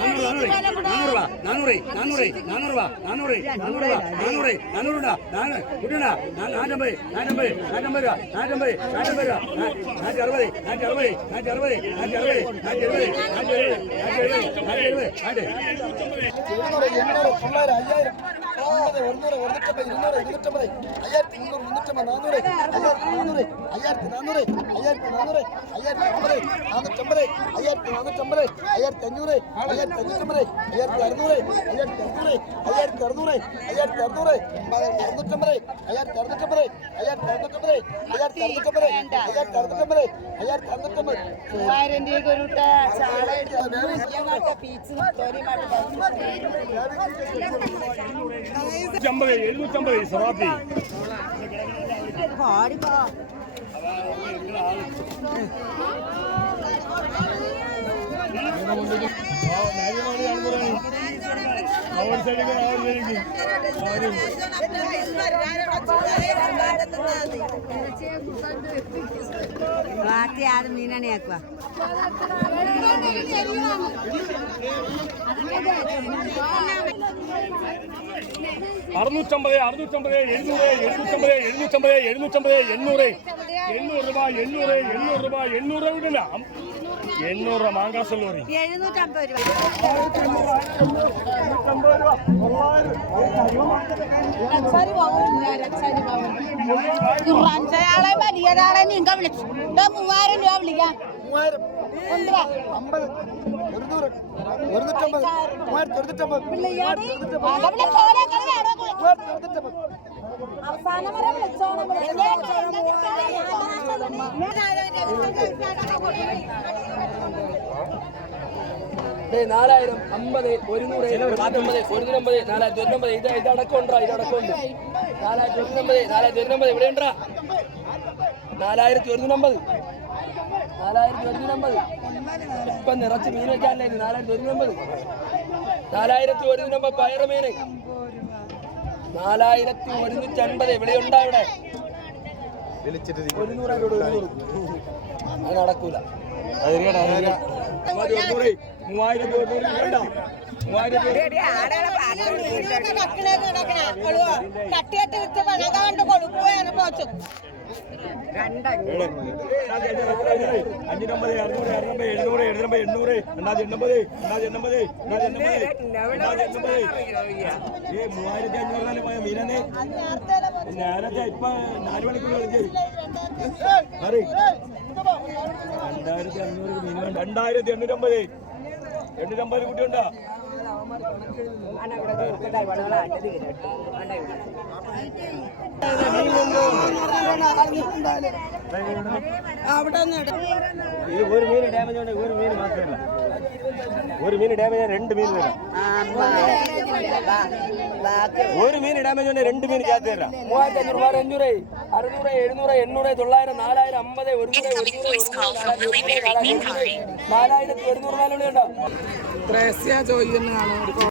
நானூறுவா நானூறு நானூறு நானூறுவா நானூறு நானூறுவா நானூறு நானூறுடா நான் விடுடா நான் நானூற்றம்பது நானூற்றம்பது நானூற்றம்பது ரூபா நானூற்றம்பது நானூற்றம்பது ரூபா நானூற்றி அறுபது நானூற்றி அறுபது நானூற்றி அறுபது நானூற்றி அறுபது நானூற்றி எழுபது நானூற்றி எழுபது நானூற்றி எழுபது நானூற்றி எழுபது நானூற்றி என்னோட தொள்ளாயிரம் ஐயாயிரம் ഒരുന്നൂറ് ഒരുന്നൂറ്റമ്പത് ഇരുന്നൂറ് ഇരുന്നൂറ്റമ്പത്. അയ്യായിരത്തി മുന്നൂറ് മുന്നൂറ്റമ്പത് നാനൂറ്. അയ്യായിരത്തി നാനൂറ് അയ്യായിരത്തി നാനൂറ് അയ്യായിരത്തി നാനൂറ് അയ്യായിരത്തി അഞ്ഞൂറ് അയ്യായിരത്തി അറുന്നൂറ് അയ്യായിരത്തി അറുന്നൂറ് അയ്യായിരത്തി അറുന്നൂറ് അയ്യായിരത്തി അറുന്നൂറ് അറുന്നൂറ്റമ്പത് അയ്യായിരത്തി അറുന്നൂറ്റമ്പത് അയ്യായിരത്തി അറുന്നൂറ്റമ്പത് അയ്യായിരത്തി അറുന്നൂറ്റമ്പത് അയ്യായിരത്തി അറുന്നൂറ്റമ്പത് അയ്യായിരത്തി അറുന്നൂറ്റമ്പത്. മൂവായിരം രൂപ ഒരു അമ്പത് എഴുന്നൂറ്റമ്പത് സറാപ്പി ബാക്കി ആദ്യം മീനാണ് ആക്കുക അറുന്നൂറ്റമ്പത് അറുന്നൂറ്റമ്പത് എഴുന്നൂറ് എഴുന്നൂറ്റമ്പത് എഴുന്നൂറ്റമ്പത് എഴുന്നൂറ്റമ്പത് എണ്ണൂറ് എണ്ണൂറ് രൂപ എണ്ണൂറ് എണ്ണൂറ് രൂപ എണ്ണൂറ് രൂപ ഇടില്ല എണ്ണൂറ് രൂപ മാങ്കാസ് ലോറി എഴുന്നൂറ്റമ്പത് രൂപ അയാളെ വലിയൊരാളെ നിങ്ങൾ വിളിച്ചു ദേ മൂവായിരം രൂപ വിളിക്കാം മൂവായിരം കൊണ്ടുവാ അമ്പത് ഒരുന്നൂറ് ഒരുന്നൂറ്റമ്പത് മൂവായിരത്തി ഒരുന്നൂറ്റമ്പത് പിള്ളേടി അവിടെ ചോരക്കളി വേണോ മൂവായിരത്തി ഒരുന്നൂറ്റമ്പത് അവസാനം വരെ വിളിച്ചോണം നാലായിരം അമ്പത് ഒരുന്നൂറ് നാൽപ്പത് ഒരുന്നൂറ്റമ്പത് നാലായിരത്തി ഒരുന്നമ്പത്. ഇത് ഇതടക്കം അടക്കമുണ്ടോ? ഇതടക്കം ഉണ്ട് നാലായിരത്തി ഒരുന്നമ്പത് നാലായിരത്തി ഒരുന്നമ്പത്. ഇവിടെ ഉണ്ടാ? നാലായിരത്തി ഒരുന്നൂറ്റമ്പത്. നാലായിരത്തി ഒരുന്നൂറ്റമ്പത്. ഇപ്പം നിറച്ച് മീൻ വെക്കാനല്ലേ നാലായിരത്തി ഒരുന്നൂറ്റമ്പത്. നാലായിരത്തി ഒരുന്നൂറ്റമ്പത് പയറ് മീൻ. നാലായിരത്തി ഒരുന്നൂറ്റി അൻപത് ഇവിടെ ഉണ്ടാ ഇവിടെ ഒരുന്നൂറ് അത് നടക്കൂല. മൂവായിരത്തി ഒരുന്നൂറ് വേണ്ട മൂവായിരത്തി കട്ടിയിട്ട് വിറ്റ് പണകാണ്ട് കൊടുക്കുകയാണ് പോച്ചു അഞ്ഞൂറ്റമ്പത് അറുന്നൂറ് അറുന്നൂറ് എഴുന്നൂറ് എഴുന്നൂറ് എണ്ണൂറ് രണ്ടായിരത്തി ഏ മൂവായിരത്തി അഞ്ഞൂറ് പോയ മീനന്നെ ഞാനൊക്കെ ഇപ്പൊ നാല് മണിക്കൂർ രണ്ടായിരത്തി അഞ്ഞൂറ് മീൻ രണ്ടായിരത്തി എണ്ണൂറ്റമ്പത് എണ്ണൂറ്റമ്പത് കുട്ടിയുണ്ടോ? ഇത് ഒരു മീൻ ഡാമേജ് ഉണ്ട് ഒരു മീൻ മാത്രമല്ല ഒരു മീൻ ഡാമേജ് രണ്ട് മീൻ തരാം ഒരു മീൻ ഡാമേജ് ഉണ്ട് രണ്ട് മീൻ ചേർത്ത് തരാം. മൂവായിരത്തി അഞ്ഞൂറ് രൂപ അഞ്ഞൂറ് അറുന്നൂറ് എഴുന്നൂറ് എണ്ണൂറ് തൊള്ളായിരം നാലായിരം അമ്പത് ഒരുന്നൂറ് നാലായിരത്തി ഒരുന്നൂറ് ഉണ്ടോ ത്രേസ്യ ചോദിക്കുന്നതാണ് ഒരു